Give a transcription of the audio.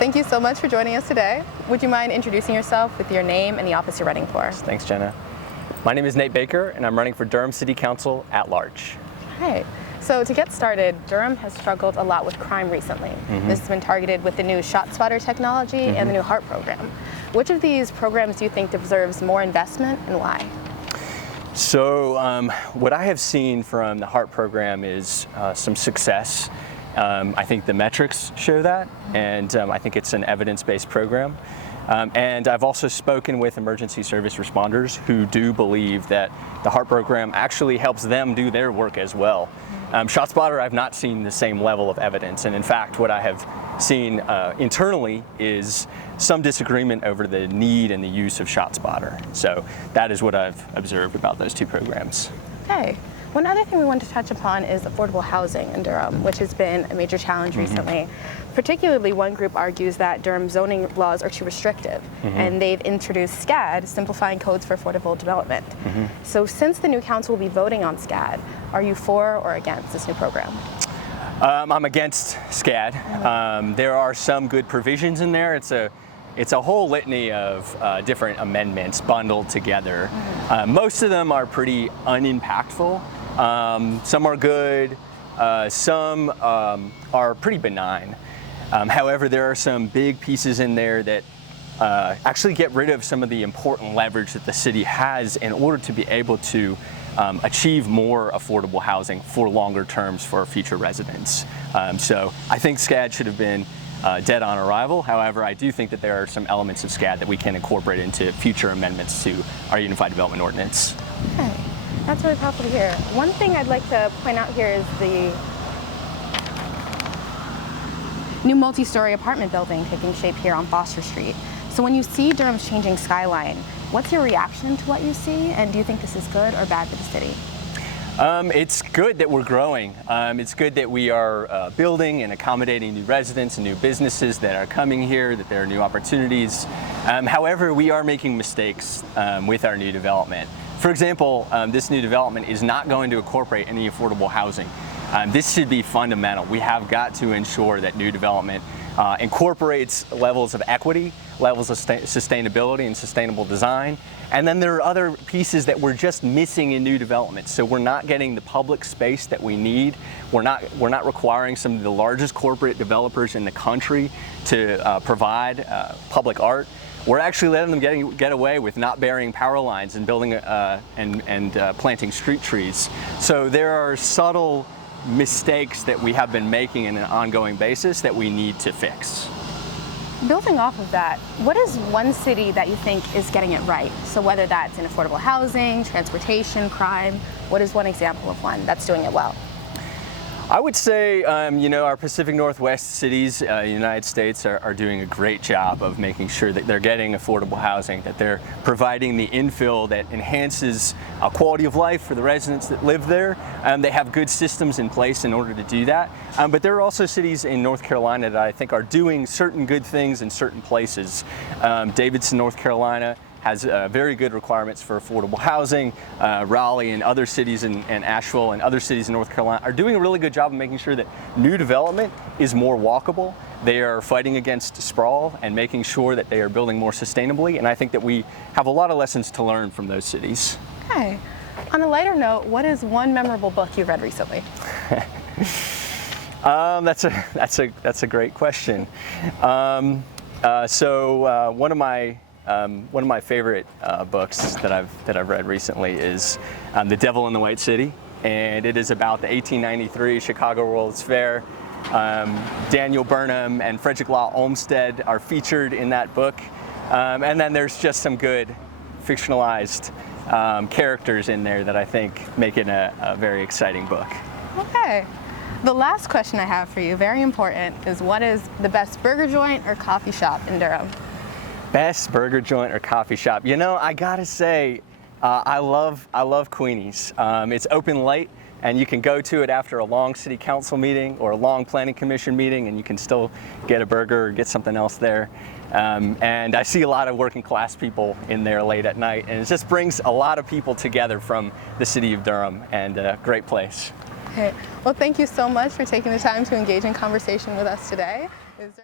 Thank you so much for joining us today. Would you mind introducing yourself with your name and the office you're running for? Thanks, Jenna. My name is Nate Baker, and I'm running for Durham City Council at large. Hi. So to get started, Durham has struggled a lot with crime recently. This has been targeted with the new ShotSpotter technology and the new HEART program. Which of these programs do you think deserves more investment and why? So what I have seen from the HEART program is some success. I think the metrics show that, and I think it's an evidence-based program. And I've also spoken with emergency service responders who do believe that the HEART program actually helps them do their work as well. ShotSpotter, I've not seen the same level of evidence, and in fact what I have seen internally is some disagreement over the need and the use of ShotSpotter. So that is what I've observed about those two programs. Okay. One other thing we want to touch upon is affordable housing in Durham, which has been a major challenge recently. Particularly, one group argues that Durham zoning laws are too restrictive, and they've introduced SCAD, Simplifying Codes for Affordable Development. So since the new council will be voting on SCAD, are you for or against this new program? I'm against SCAD. There are some good provisions in there. It's a whole litany of different amendments bundled together. Most of them are pretty unimpactful. Some are good, some are pretty benign. However, there are some big pieces in there that actually get rid of some of the important leverage that the city has in order to be able to achieve more affordable housing for longer terms for future residents. So I think SCAD should have been dead on arrival. However, I do think that there are some elements of SCAD that we can incorporate into future amendments to our Unified Development Ordinance. Okay, that's really powerful to hear. One thing I'd like to point out here is the new multi-story apartment building taking shape here on Foster Street. So when you see Durham's changing skyline, what's your reaction to what you see, and do you think this is good or bad for the city? It's good that we're growing. It's good that we are building and accommodating new residents and new businesses that are coming here, that there are new opportunities. However, we are making mistakes with our new development. For example, this new development is not going to incorporate any affordable housing. This should be fundamental. We have got to ensure that new development incorporates levels of equity, levels of sustainability and sustainable design. And then there are other pieces that we're just missing in new development. So we're not getting the public space that we need. We're not requiring some of the largest corporate developers in the country to provide public art. We're actually letting them get away with not burying power lines and building and planting street trees. So there are subtle mistakes that we have been making on an ongoing basis that we need to fix. Building off of that, what is one city that you think is getting it right? So whether that's in affordable housing, transportation, crime, what is one example of one that's doing it well? I would say, our Pacific Northwest cities in the United States are doing a great job of making sure that they're getting affordable housing, that they're providing the infill that enhances quality of life for the residents that live there. They have good systems in place in order to do that. But there are also cities in North Carolina that I think are doing certain good things in certain places. Davidson, North Carolina has very good requirements for affordable housing. Raleigh and other cities and Asheville and other cities in North Carolina are doing a really good job of making sure that new development is more walkable. They are fighting against sprawl and making sure that they are building more sustainably, and I think that we have a lot of lessons to learn from those cities. Okay. On a lighter note, what is one memorable book you read recently? That's a great question. One of my favorite books that I've read recently is The Devil in the White City, and it is about the 1893 Chicago World's Fair. Daniel Burnham and Frederick Law Olmsted are featured in that book, and then there's just some good fictionalized characters in there that I think make it a very exciting book. Okay. The last question I have for you, very important, is what is the best burger joint or coffee shop in Durham? Best burger joint or coffee shop? You know, I gotta say, I love Queenie's. It's open late, and you can go to it after a long city council meeting or a long planning commission meeting, and you can still get a burger or get something else there. And I see a lot of working class people in there late at night, and it just brings a lot of people together from the city of Durham, and a great place. Okay. Well, thank you so much for taking the time to engage in conversation with us today.